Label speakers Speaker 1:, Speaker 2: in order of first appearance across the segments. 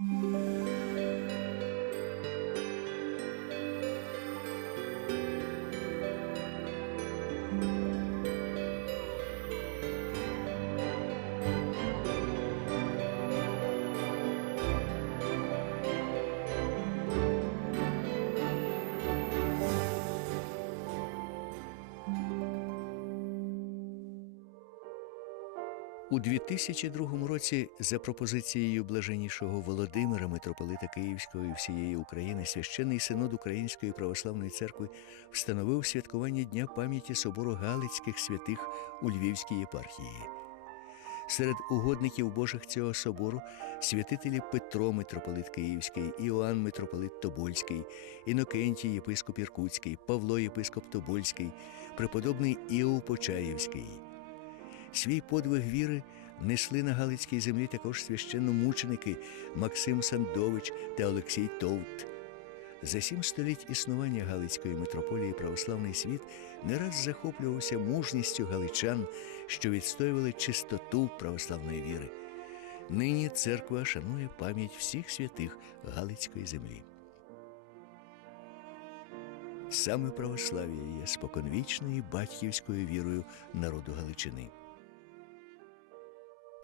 Speaker 1: Música У 2002 році, за пропозицією блаженнішого Володимира, митрополита Київського і всієї України, священний синод Української православної церкви встановив святкування Дня пам'яті собору Галицьких святих у Львівській єпархії. Серед угодників Божих цього собору святителі Петро, митрополит Київський, Іоанн митрополит Тобольський, Інокентій єпископ Іркутський, Павло єпископ Тобольський, преподобний Іов Почаївський. Свій подвиг віри несли на Галицькій землі також священномученики Максим Сандович та Олексій Товт. За сім століть існування Галицької митрополії православний світ не раз захоплювався мужністю галичан, що відстоювали чистоту православної віри. Нині церква шанує пам'ять всіх святих Галицької землі. Саме православ'я є споконвічною батьківською вірою народу Галичини.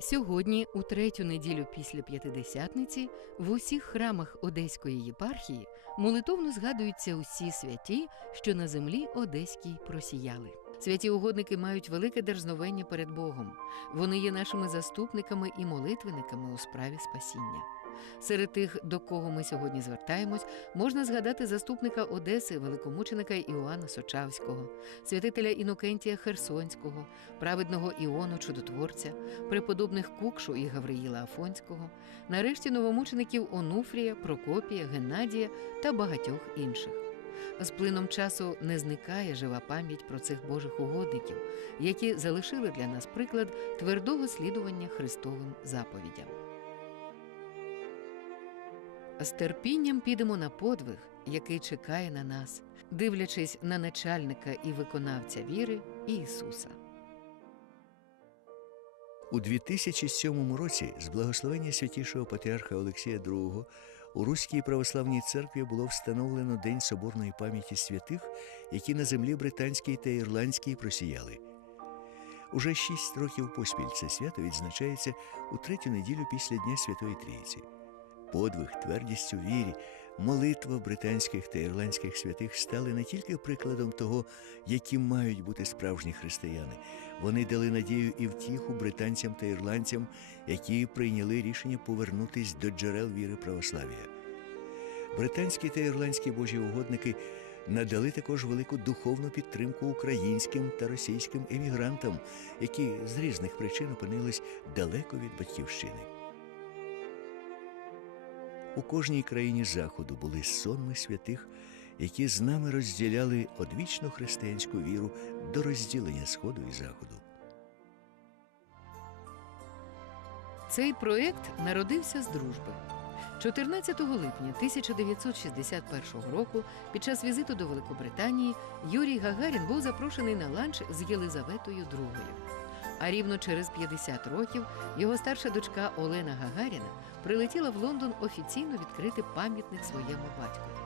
Speaker 2: Сьогодні, у третю неділю після п'ятидесятниці, в усіх храмах Одеської єпархії молитовно згадуються усі святі, що на землі Одеській просіяли. Святі угодники мають велике дерзновення перед Богом. Вони є нашими заступниками і молитвенниками у справі спасіння. Серед тих, до кого ми сьогодні звертаємось, можна згадати заступника Одеси, великомученика Іоанна Сочавського, святителя Інокентія Херсонського, праведного Іону Чудотворця, преподобних Кукшу і Гавриїла Афонського, нарешті новомучеників Онуфрія, Прокопія, Геннадія та багатьох інших. З плином часу не зникає жива пам'ять про цих Божих угодників, які залишили для нас приклад твердого слідування Христовим заповідям. З терпінням підемо на подвиг, який чекає на нас, дивлячись на начальника і виконавця віри Ісуса.
Speaker 1: У 2007 році з благословення святішого патріарха Олексія II у Руській православній церкві було встановлено День соборної пам'яті святих, які на землі британській та ірландській просіяли. Уже шість років поспіль це свято відзначається у третю неділю після Дня Святої Трійці. Подвиг, твердість у вірі, молитва британських та ірландських святих стали не тільки прикладом того, яким мають бути справжні християни, вони дали надію і втіху британцям та ірландцям, які прийняли рішення повернутись до джерел віри православ'я. Британські та ірландські божі угодники надали також велику духовну підтримку українським та російським емігрантам, які з різних причин опинились далеко від батьківщини. У кожній країні Заходу були сонми святих, які з нами розділяли одвічну християнську віру до розділення Сходу і Заходу.
Speaker 2: Цей проект народився з дружби. 14 липня 1961 року, під час візиту до Великобританії, Юрій Гагарін був запрошений на ланч з Єлизаветою II. А рівно через 50 років його старша дочка Олена Гагаріна прилетіла в Лондон офіційно відкрити пам'ятник своєму батькові.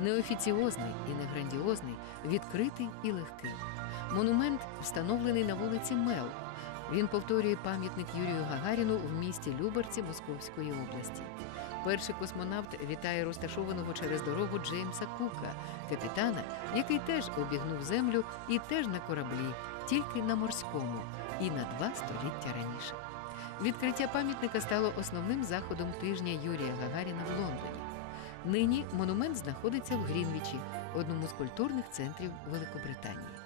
Speaker 2: Неофіціозний і не грандіозний, відкритий і легкий. Монумент встановлений на вулиці Мел. Він повторює пам'ятник Юрію Гагаріну в місті Люберці Московської області. Перший космонавт вітає розташованого через дорогу Джеймса Кука, капітана, який теж обігнув землю і теж на кораблі, тільки на морському, і на два століття раніше. Відкриття пам'ятника стало основним заходом тижня Юрія Гагаріна в Лондоні. Нині монумент знаходиться в Грінвічі, одному з культурних центрів Великобританії.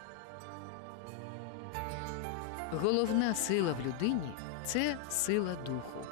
Speaker 2: Головна сила в людині це сила духу.